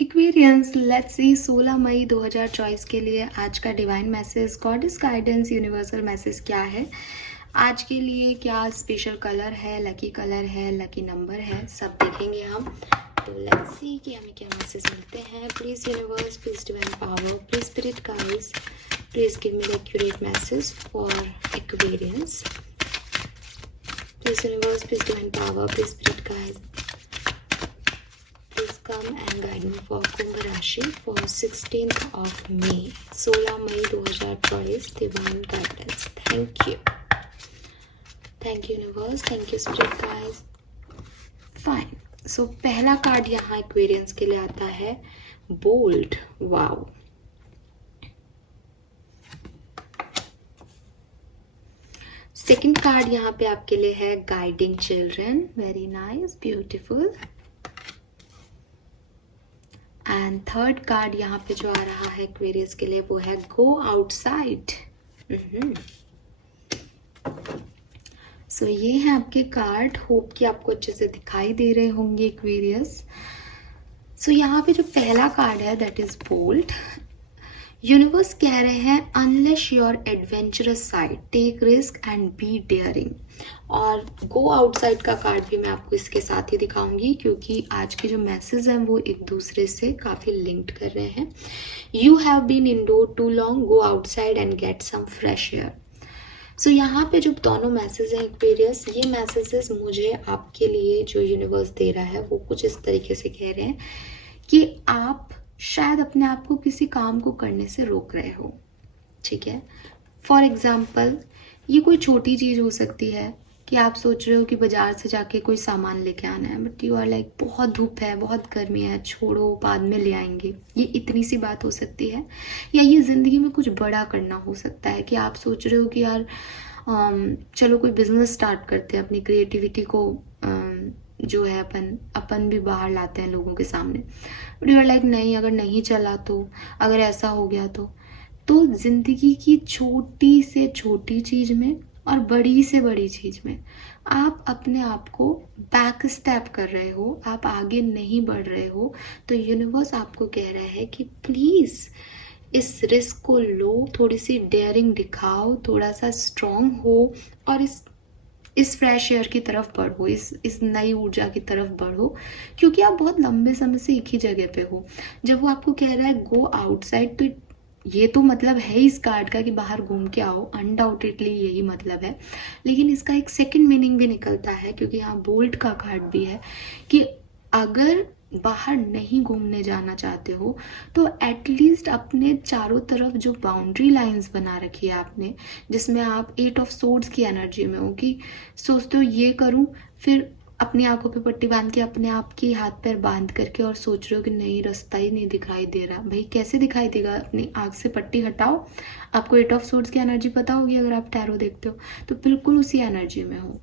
Aquarians, let's see 16 मई 2024 के लिए आज का divine message, goddess guidance, universal message क्या है आज के लिए। क्या स्पेशल कलर है, लकी नंबर है, सब देखेंगे हम। तो लेट्स सी कि हमें क्या मैसेज मिलते हैं। Please universe, please divine power, please spirit guides, please give me the accurate message for aquarians. Please universe, please divine power, please spirit guides, come and guide me for Kumbh rashi for 16th of May, 16 मई 2024, divine guidance. Thank you universe, thank you spirit guys. Fine, so पहला card यहाँ Aquarians के लिए आता है bold. Wow, second card यहाँ पे आपके लिए है guiding children. Very nice, beautiful. And third card यहाँ पे जो आ रहा है एक्वेरियस के लिए वो है गो आउटसाइड। सो ये है आपके कार्ड। होप कि आपको अच्छे से दिखाई दे रहे होंगे एक्वेरियस। सो यहाँ पे जो पहला कार्ड है दैट इज बोल्ड। यूनिवर्स कह रहे हैं unless your adventurous side, take risk and be daring. और गो आउटसाइड का कार्ड भी मैं आपको इसके साथ ही दिखाऊंगी क्योंकि आज के जो मैसेज हैं वो एक दूसरे से काफ़ी लिंक्ड कर रहे हैं। You have been indoor too long, go outside and get some fresh air. So यहाँ पे जो दोनों मैसेज हैं एक्वेरियस, ये मैसेजेस मुझे आपके लिए जो यूनिवर्स दे रहा है वो कुछ इस तरीके से कह रहे हैं कि आप शायद अपने आप को किसी काम को करने से रोक रहे हो। ठीक है, फॉर एग्जाम्पल ये कोई छोटी चीज़ हो सकती है कि आप सोच रहे हो कि बाजार से जाके कोई सामान लेके आना है, बट यू आर लाइक बहुत धूप है, बहुत गर्मी है, छोड़ो बाद में ले आएंगे। ये इतनी सी बात हो सकती है। या ये ज़िंदगी में कुछ बड़ा करना हो सकता है कि आप सोच रहे हो कि यार चलो कोई बिजनेस स्टार्ट करते हैं, अपनी क्रिएटिविटी को जो है अपन भी बाहर लाते हैं लोगों के सामने। बट यू आर लाइक नहीं, अगर नहीं चला तो, अगर ऐसा हो गया तो जिंदगी की छोटी से छोटी चीज में और बड़ी से बड़ी चीज में आप अपने आप को बैक स्टेप कर रहे हो, आप आगे नहीं बढ़ रहे हो। तो यूनिवर्स आपको कह रहा है कि प्लीज इस रिस्क को लो, थोड़ी सी डेयरिंग दिखाओ, थोड़ा सा स्ट्रॉन्ग हो और इस फ्रेश एयर की तरफ बढ़ो, इस नई ऊर्जा की तरफ बढ़ो, क्योंकि आप बहुत लंबे समय से एक ही जगह पे हो। जब वो आपको कह रहा है गो आउटसाइड, तो ये तो मतलब है इस कार्ड का कि बाहर घूम के आओ, अनडाउटेडली यही मतलब है। लेकिन इसका एक सेकंड मीनिंग भी निकलता है क्योंकि यहाँ बोल्ट का कार्ड भी है कि अगर बाहर नहीं घूमने जाना चाहते हो तो एटलीस्ट अपने चारों तरफ जो बाउंड्री लाइंस बना रखी है आपने, जिसमें आप 8 ऑफ सोर्ड्स की एनर्जी में हो कि सोचते हो ये करूं, फिर अपनी आंखों पे पट्टी बांध के अपने आप की हाथ पैर बांध करके और सोच रहे हो कि नहीं, रास्ता ही नहीं दिखाई दे रहा। भाई कैसे दिखाई देगा, अपनी आंख से पट्टी हटाओ। आपको 8 ऑफ सोर्ड्स की एनर्जी पता होगी अगर आप टैरो देखते हो, तो बिल्कुल उसी एनर्जी में हो।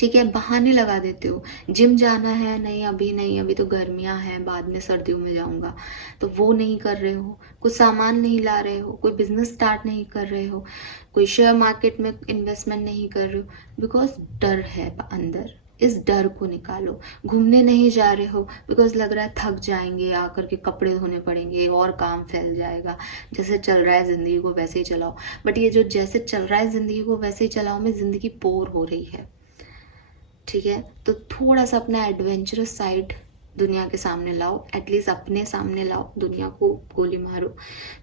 ठीक है, बहाने लगा देते हो, जिम जाना है, नहीं अभी नहीं, अभी तो गर्मियां हैं, बाद में सर्दियों में जाऊंगा, तो वो नहीं कर रहे हो। कुछ सामान नहीं ला रहे हो, कोई बिजनेस स्टार्ट नहीं कर रहे हो, कोई शेयर मार्केट में इन्वेस्टमेंट नहीं कर रहे हो, बिकॉज डर है अंदर। इस डर को निकालो। घूमने नहीं जा रहे हो बिकॉज लग रहा है थक जाएंगे, आकर के कपड़े धोने पड़ेंगे और काम फैल जाएगा, जैसे चल रहा है जिंदगी को वैसे ही चलाओ। बट ये जो जैसे चल रहा है जिंदगी को वैसे ही चलाओ में जिंदगी बोर हो रही है। ठीक है, तो थोड़ा सा अपना एडवेंचरस साइड दुनिया के सामने लाओ, एटलीस्ट अपने सामने लाओ, दुनिया को गोली मारो,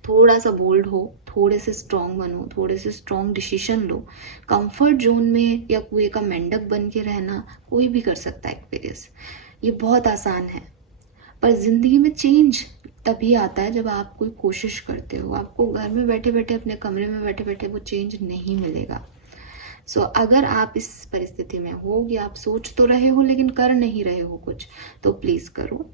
थोड़ा सा बोल्ड हो, थोड़े से स्ट्रॉन्ग बनो, थोड़े से स्ट्रॉन्ग डिसीजन लो। कंफर्ट जोन में या कुएं का मेंढक बन के रहना कोई भी कर सकता है एक्वेरियस, ये बहुत आसान है। पर जिंदगी में चेंज तभी आता है जब आप कोई कोशिश करते हो। आपको घर में बैठे बैठे, अपने कमरे में बैठे बैठे वो चेंज नहीं मिलेगा। सो अगर आप इस परिस्थिति में हो कि आप सोच तो रहे हो लेकिन कर नहीं रहे हो कुछ, तो प्लीज करो।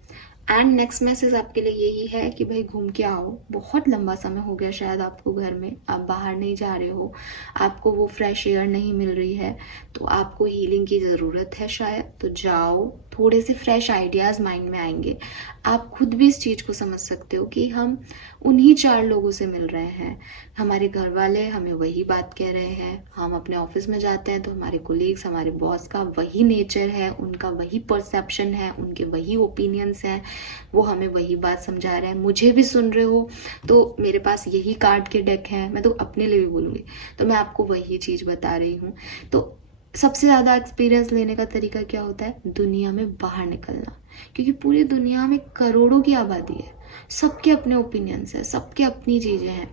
एंड नेक्स्ट मैसेज आपके लिए यही है कि भाई घूम के आओ। बहुत लंबा समय हो गया शायद आपको घर में, आप बाहर नहीं जा रहे हो, आपको वो फ्रेश एयर नहीं मिल रही है, तो आपको हीलिंग की ज़रूरत है शायद। तो जाओ, थोड़े से फ्रेश आइडियाज़ माइंड में आएंगे। आप खुद भी इस चीज़ को समझ सकते हो कि हम उन्हीं 4 लोगों से मिल रहे हैं। हमारे घर वाले हमें वही बात कह रहे हैं, हम अपने ऑफिस में जाते हैं तो हमारे कोलीग्स, हमारे बॉस का वही नेचर है, उनका वही परसेप्शन है, उनके वही ओपिनियंस हैं, वो हमें वही बात समझा रहे हैं। मुझे भी सुन रहे हो तो मेरे पास यही कार्ड के डेक हैं, मैं तो अपने लिए भी बोलूँगी, तो मैं आपको वही चीज़ बता रही हूँ। तो सबसे ज़्यादा एक्सपीरियंस लेने का तरीका क्या होता है? दुनिया में बाहर निकलना, क्योंकि पूरी दुनिया में करोड़ों की आबादी है, सबके अपने ओपिनियंस है, सबके अपनी चीज़ें हैं।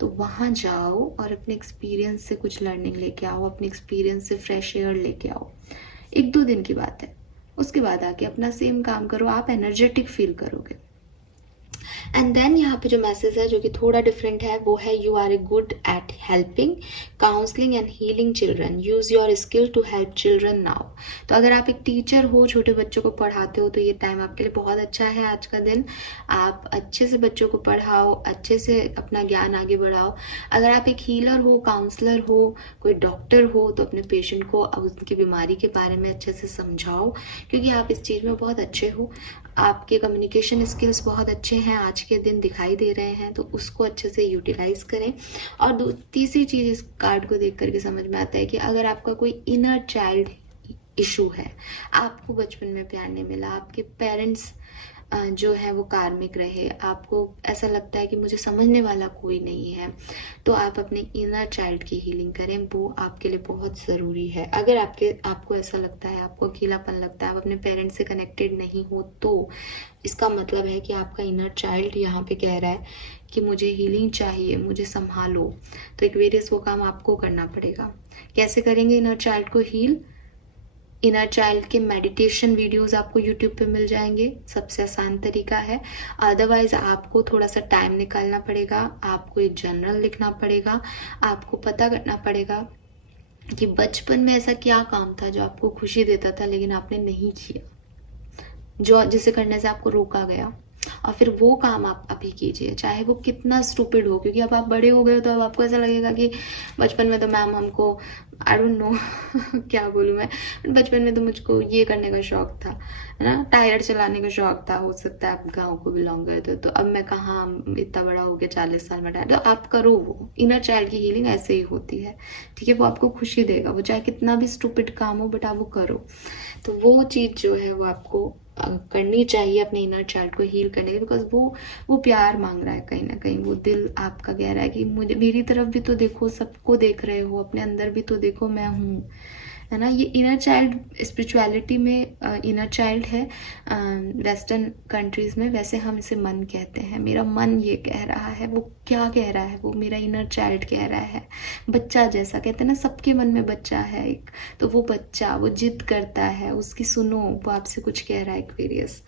तो वहाँ जाओ और अपने एक्सपीरियंस से कुछ लर्निंग लेके आओ, अपने एक्सपीरियंस से फ्रेश एयर लेके आओ। 1-2 दिन की बात है, उसके बाद आके अपना सेम काम करो, आप एनर्जेटिक फील करोगे। एंड देन यहाँ पे जो मैसेज है जो कि थोड़ा डिफरेंट है वो है, you are a good at helping, counselling and healing children, use your skill to help children now. तो अगर आप एक टीचर हो, छोटे बच्चों को पढ़ाते हो, तो ये टाइम आपके लिए बहुत अच्छा है। आज का दिन आप अच्छे से बच्चों को पढ़ाओ, अच्छे से अपना ज्ञान आगे बढ़ाओ। अगर आप एक हीलर हो, काउंसलर हो, कोई डॉक्टर हो, तो अपने पेशेंट को उनकी बीमारी के बारे में अच्छे से समझाओ, क्योंकि आप इस चीज़ में बहुत अच्छे हो। आपके कम्युनिकेशन स्किल्स बहुत अच्छे हैं, आज के दिन दिखाई दे रहे हैं, तो उसको अच्छे से यूटिलाइज करें। और तीसरी चीज़ इस कार्ड को देख करके समझ में आता है कि अगर आपका कोई इनर चाइल्ड इशू है, आपको बचपन में प्यार नहीं मिला, आपके पेरेंट्स जो है वो कार्मिक रहे, आपको ऐसा लगता है कि मुझे समझने वाला कोई नहीं है, तो आप अपने इनर चाइल्ड की हीलिंग करें, वो आपके लिए बहुत ज़रूरी है। अगर आपको ऐसा लगता है, आपको अकेलापन लगता है, आप अपने पेरेंट्स से कनेक्टेड नहीं हो, तो इसका मतलब है कि आपका इनर चाइल्ड यहाँ पे कह रहा है कि मुझे हीलिंग चाहिए, मुझे संभालो। तो एक्वेरियस वो काम आपको करना पड़ेगा। कैसे करेंगे इनर चाइल्ड को हील? इनर चाइल्ड के मेडिटेशन वीडियोस आपको यूट्यूब पे मिल जाएंगे, सबसे आसान तरीका है। अदरवाइज आपको थोड़ा सा टाइम निकालना पड़ेगा, आपको एक जर्नल लिखना पड़ेगा, आपको पता करना पड़ेगा कि बचपन में ऐसा क्या काम था जो आपको खुशी देता था लेकिन आपने नहीं किया, जो जिसे करने से आपको रोका गया, और फिर वो काम आप अभी कीजिए, चाहे वो कितना स्टूपिड हो, क्योंकि अब आप बड़े हो गए हो, तो अब आपको ऐसा लगेगा कि बचपन में तो मैम हमको, आई डोंट नो क्या बोलूँ मैं, बचपन में तो मुझको ये करने का शौक था, है ना, टायर चलाने का शौक था, हो सकता है आप गाँव को बिलोंग करते हो, तो अब मैं कहाँ इतना बड़ा हो गया, 40 साल में टायर, तो आप करो वो। इनर चाइल्ड की हीलिंग ऐसे ही होती है, ठीक है, वो आपको खुशी देगा, वो चाहे कितना भी स्टूपिड काम हो, बट आप वो करो। तो वो चीज़ जो है वो आपको करनी चाहिए अपने इनर चाइल्ड को हील करने के, बिकॉज वो प्यार मांग रहा है कहीं ना कहीं, वो दिल आपका कह रहा है कि मुझे, मेरी तरफ भी तो देखो, सबको देख रहे हो, अपने अंदर भी तो देखो, मैं हूँ, है ना। ये इनर चाइल्ड स्पिरिचुअलिटी में इनर चाइल्ड है वेस्टर्न कंट्रीज में, वैसे हम इसे मन कहते हैं। मेरा मन ये कह रहा है, वो क्या कह रहा है, वो मेरा इनर चाइल्ड कह रहा है। बच्चा जैसा कहते हैं ना, सबके मन में बच्चा है एक, तो वो बच्चा वो जिद करता है, उसकी सुनो, वो आपसे कुछ कह रहा है एक्वेरियस,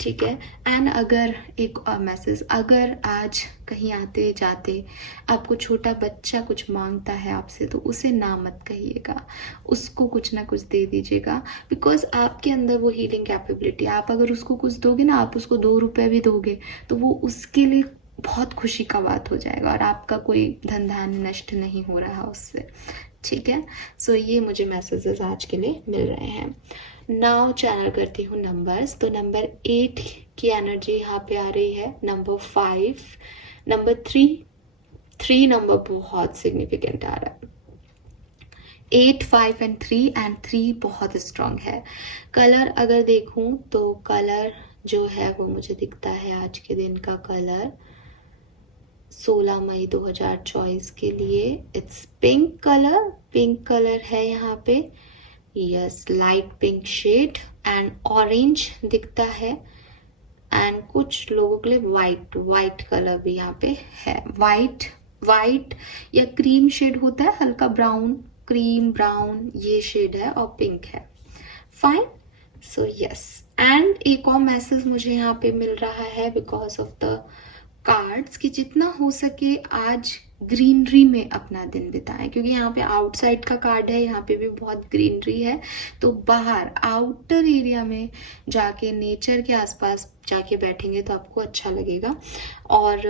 ठीक है। एंड अगर एक और मैसेज, अगर आज कहीं आते जाते आपको छोटा बच्चा कुछ मांगता है आपसे, तो उसे ना मत कहिएगा, उसको कुछ ना कुछ दे दीजिएगा, बिकॉज आपके अंदर वो हीलिंग कैपेबिलिटी, आप अगर उसको कुछ दोगे ना, आप उसको 2 रुपए भी दोगे तो वो उसके लिए बहुत खुशी का बात हो जाएगा, और आपका कोई धन धान्य नष्ट नहीं हो रहा उससे, ठीक है। सो ये मुझे मैसेजेस आज के लिए मिल रहे हैं। नाउ चैनल करती हूँ नंबर्स, तो नंबर 8 की एनर्जी यहाँ पे आ रही है, नंबर 5, नंबर 3 नंबर बहुत सिग्निफिकेंट आ रहा है, 8, 5 एंड 3 बहुत स्ट्रांग है। कलर अगर देखूं तो कलर जो है वो मुझे दिखता है आज के दिन का कलर 16 मई 2024 के लिए, इट्स पिंक कलर है यहाँ पे, yes, light pink shade, and orange दिखता है, एंड कुछ लोगों के लिए वाइट कलर भी यहाँ पे है। वाइट या क्रीम शेड होता है, हल्का ब्राउन, क्रीम ब्राउन ये शेड है, और पिंक है। Fine, so yes. एंड एक और मैसेज मुझे यहाँ पे मिल रहा है बिकॉज ऑफ द कार्ड्स, कि जितना हो सके आज ग्रीनरी में अपना दिन बिताएं, क्योंकि यहाँ पे आउटसाइड का कार्ड है, यहाँ पे भी बहुत ग्रीनरी है, तो बाहर आउटर एरिया में जाके नेचर के आसपास जाके बैठेंगे तो आपको अच्छा लगेगा। और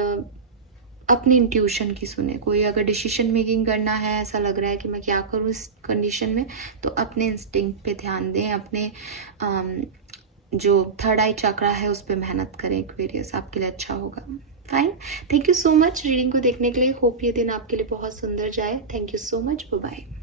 अपने इंट्यूशन की सुने। कोई अगर डिसीजन मेकिंग करना है, ऐसा लग रहा है कि मैं क्या करूँ इस कंडीशन में, तो अपने इंस्टिंक्ट पे ध्यान दें, अपने जो थर्ड आई चक्रा है उस पर मेहनत करें एक्वेरियस, आपके लिए अच्छा होगा। Fine, thank you so much reading को देखने के लिए। होप ये दिन आपके लिए बहुत सुंदर जाए। Thank you so much, bye bye.